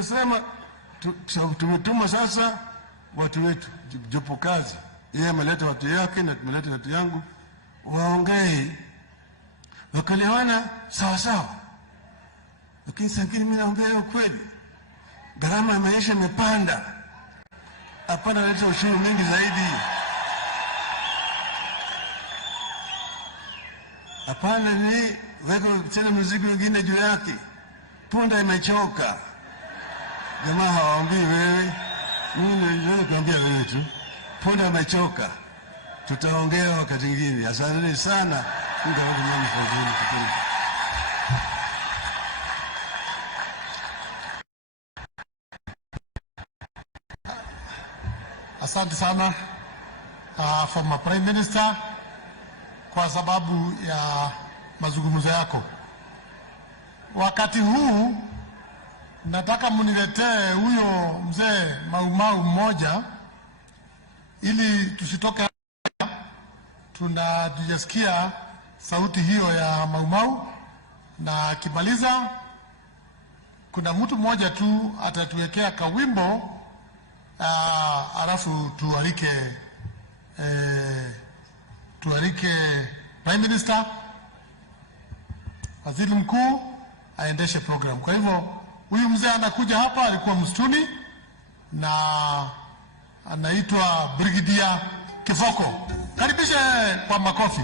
Nasema tumetuma sasa watu wetu jopo kazi. Yeye ameleta watu yake na tumeleta watu yangu waongee wakaliwana sawa sawa. Lakini sasa mimi naongea ukweli. Gharama ya maisha imepanda. Hapana, leta ushuru mingi zaidi. Hapana, ni weko tena mzigo mwingine juu yake. Punda imechoka. Jamaa hawaambii wewe. Mimi ndio kuambia wewe tu. Punda imechoka. Tutaongea wakati mwingine. Asante sana. Asante sana former Prime Minister kwa sababu ya mazungumzo yako. Wakati huu nataka muniletee huyo mzee Maumau mmoja ili tusitoke tunajisikia sauti hiyo ya Maumau, na akimaliza kuna mtu mmoja tu atatuwekea kawimbo alafu tualike Prime Minister, waziri mkuu aendeshe program. Kwa hivyo huyu mzee anakuja hapa, alikuwa msituni na anaitwa Brigadier Kifoko. Karibishe kwa makofi.